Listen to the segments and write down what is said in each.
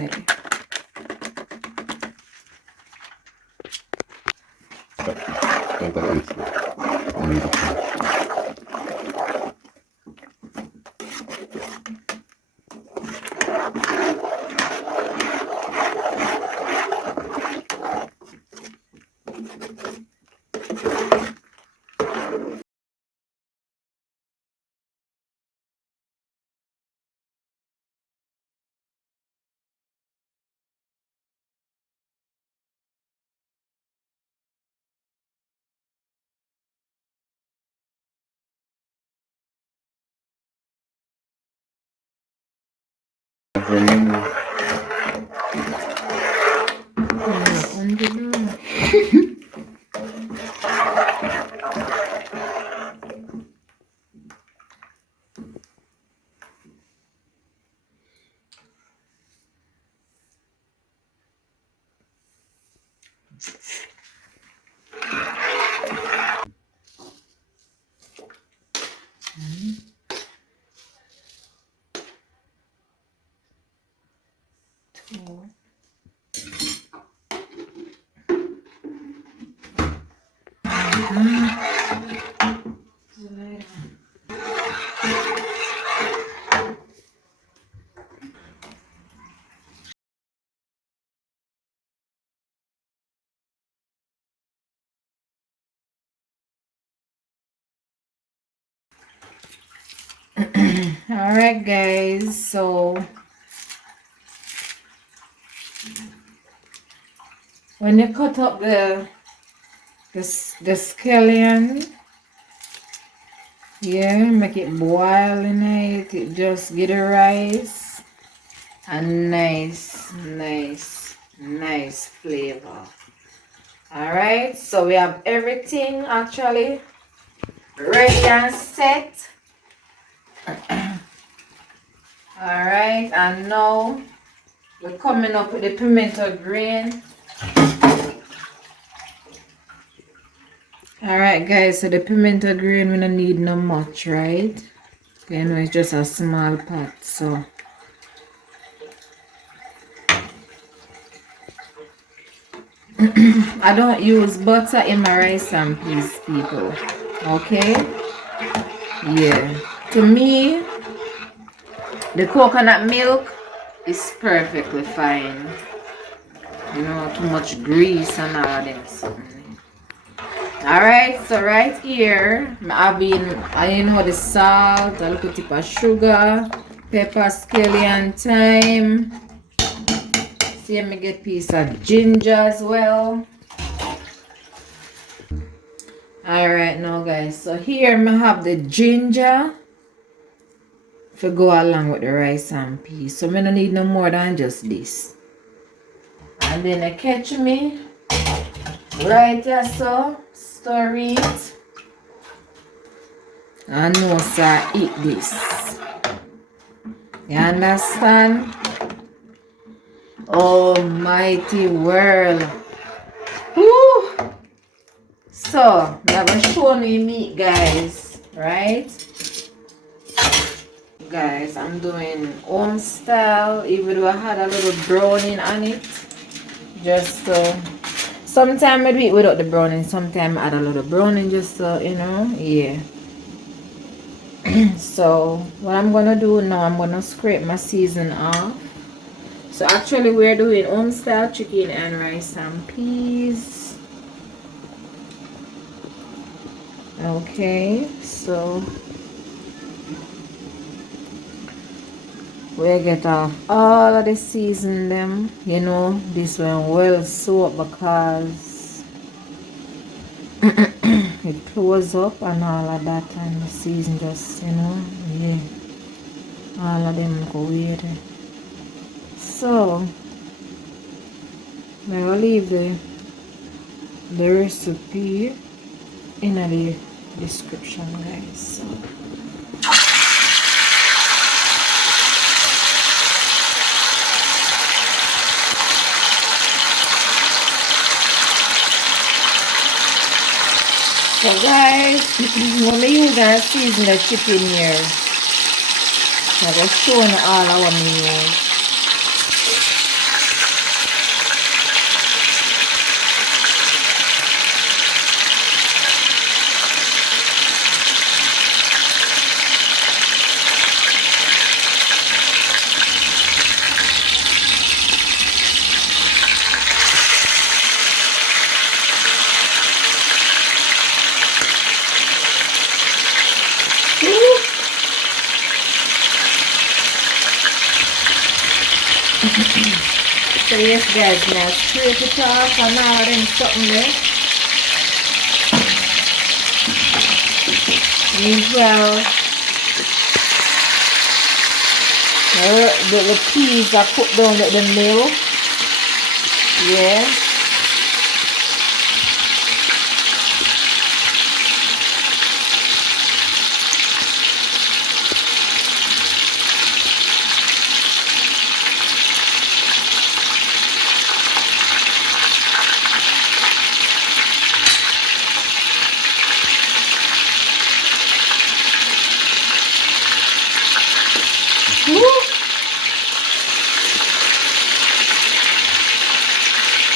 side. All right, guys, so when you cut up the scallion, yeah, make it boil in it, just get the rice and nice flavor. All right, so we have everything actually ready and set. All right, and now we're coming up with the pimento green. All right, guys, so the pimento green we don't need no much, right? You know, it's just a small pot, so I don't use butter in my rice and peas, people. Okay? Yeah. To me, the coconut milk is perfectly fine. You know, too much grease and all of this. Alright, so right here, I've been, you know, the salt, a little tip of sugar, pepper, scallion, thyme. See, let me get a piece of ginger as well. Alright, now guys, so here I have the ginger to go along with the rice and peas. So I don't need no more than just this. And then I catch me right here, so stir it. And no, sir, eat this. You understand? Almighty world. Woo! So, I'm gonna show you meat, guys, right? Guys, I'm doing home style, even though I had a little browning on it. Just sometimes I do it without the browning, sometimes I add a little browning just so, you know, yeah. So, what I'm gonna do now, I'm gonna scrape my season off. So, actually, we're doing home style chicken and rice and peas. Okay, so we get off all of the season them, you know, this one well soaked because it close up and all of that, and the season just, you know, yeah, all of them go weird. So I will leave the recipe in the description, guys. So guys, when we use and season the chicken here, I just showing all our meals. So yes guys, now scrape it off and all of them something there. Meanwhile, the peas are cooked down at the milk. Yeah.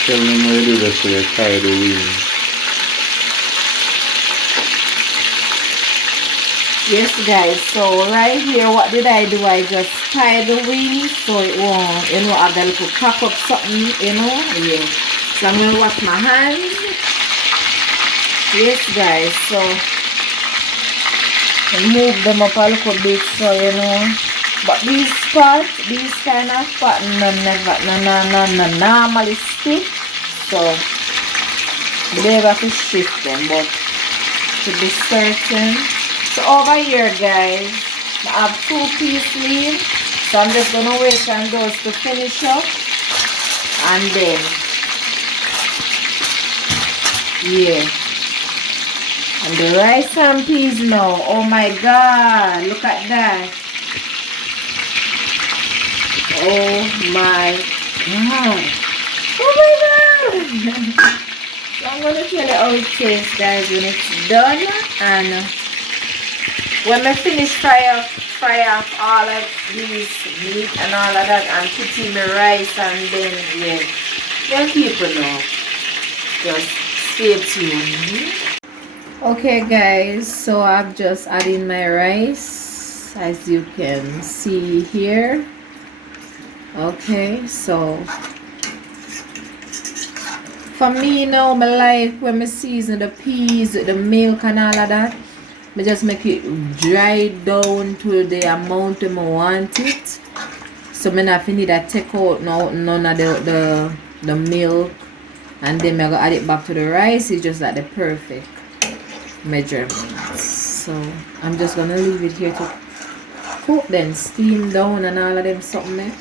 Tell them how you do that so they tie the wings. Yes guys, so right here what did I do? I just tie the wings so it won't, you know, have that little crack up something, you know. Yeah. So I'm gonna wash my hands. Yes guys, so move them up a little bit so you know. But these parts, these kind of part, no normally stick. So they have to shift them, but to be certain. So over here guys, I have 2-piece leaf. So I'm just gonna wait on those to finish up. And then yeah. And the rice and peas now. Oh my god, look at that. Oh my god. Oh my god. So I'm gonna tell you how it tastes guys when it's done. And when I finish fry off all of these meat and all of that and put in the rice and then yeah. Young people know. Just stay tuned. Okay guys, so I've just added my rice as you can see here. Okay, so for me now, I like when I season the peas, the milk and all of that. I just make it dry down to the amount I want it. So I not need to take out none of the milk, and then I go add it back to the rice. It's just like the perfect measurements. So I'm just gonna leave it here to cook, then steam down and all of them something there.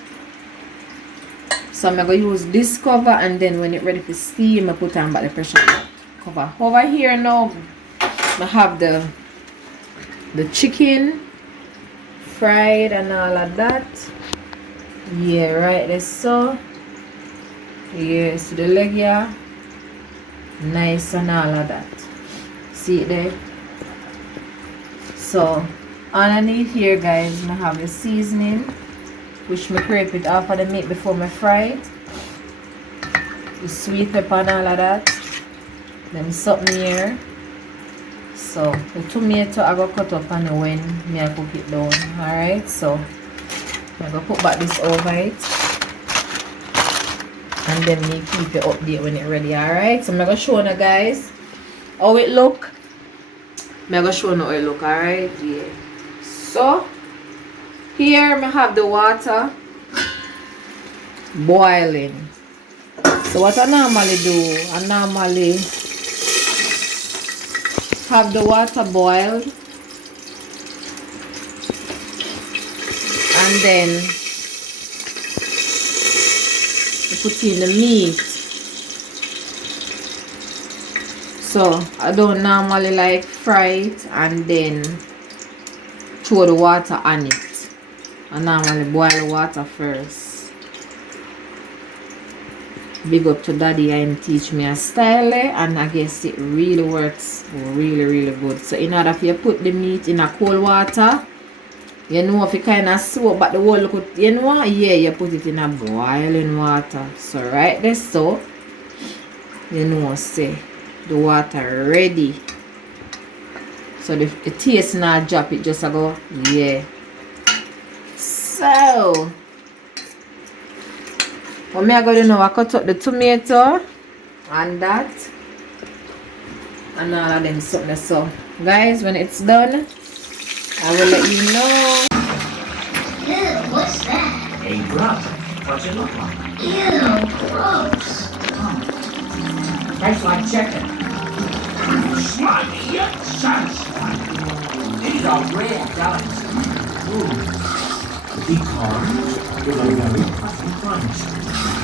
So I'm gonna use this cover, and then when it's ready for steam I put on back the pressure cover. Over here now I have the chicken fried and all of that. Yeah, right there. So yeah, so the leg here nice and all of that. See it there. So underneath here guys, I have the seasoning, which I scrape it off of the meat before I fry it. The sweet pepper and all of that. Then something here. So the tomato I go cut up and when I cook it down. Alright, so I'm gonna put back this over it. And then me keep it update when it's ready. Alright, so I'm gonna show you guys how it look. I'm gonna show you how it look. Alright, yeah. So here I have the water boiling. So what I normally do, I normally have the water boiled and then I put in the meat. So I don't normally like fry it and then throw the water on it. I normally boil the water first. Big up to daddy and teach me a style there, and I guess it really works really good. So in order for you put the meat in a cold water, you know, if you kind of soak but the whole look, you know, yeah, you put it in a boiling water. So right there, so you know, say the water ready. So the taste not drop, it just a go, yeah. So what me I going to do now, I cut up the tomato and that and all of them something. So guys, when it's done I will let you know. Ew, what's that? A drop What's it look like? Ew, gross. Tastes like chicken. Slimy yet satisfying. These are rare delicacies. Pecans with a very puffy crunch.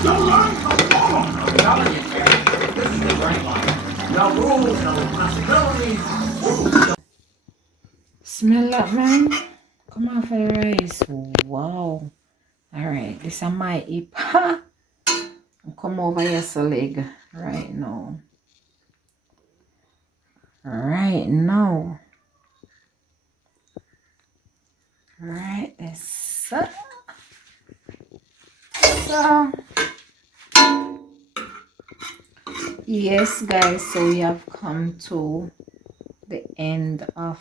Delightful! I'm telling you, kid, this is the great life. No rules, no responsibilities. Smell that, man. Come on for the rice. Wow. Alright, this is my hip. Come over here, so leg. Right now. Right now. Right, so yes, guys, so we have come to the end of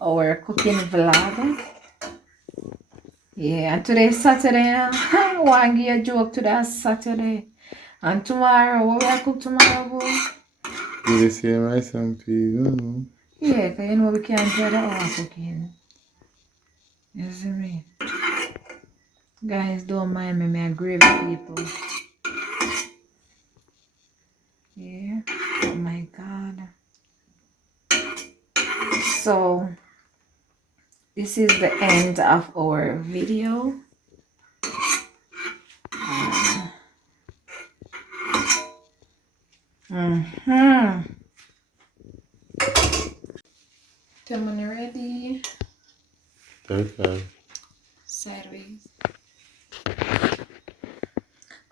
our cooking vlog. Yeah, and today's Saturday. I want to give a joke to that Saturday. And tomorrow, what will I cook tomorrow, boy? Do the same rice and peas, no? Yeah, because you know we can't do that all cooking. You see me? Guys, don't mind me, my gravy people. Yeah. Oh my God. So, this is the end of our video. Tell me ready. 35. Sideways.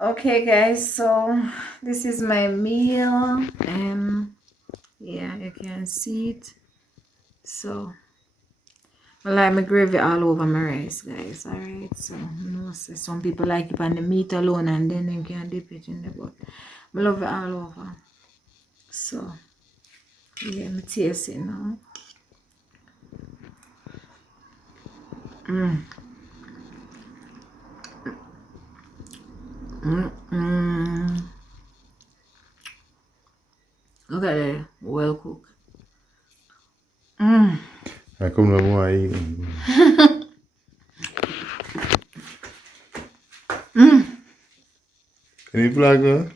Okay, guys, so this is my meal. Yeah, you can see it. So I like my gravy all over my rice, guys. Alright, so you know, so some people like it on the meat alone and then they can dip it in the pot. I love it all over. So yeah, me taste it now. Look at it, well cooked. I come no more eat. Can you plug her?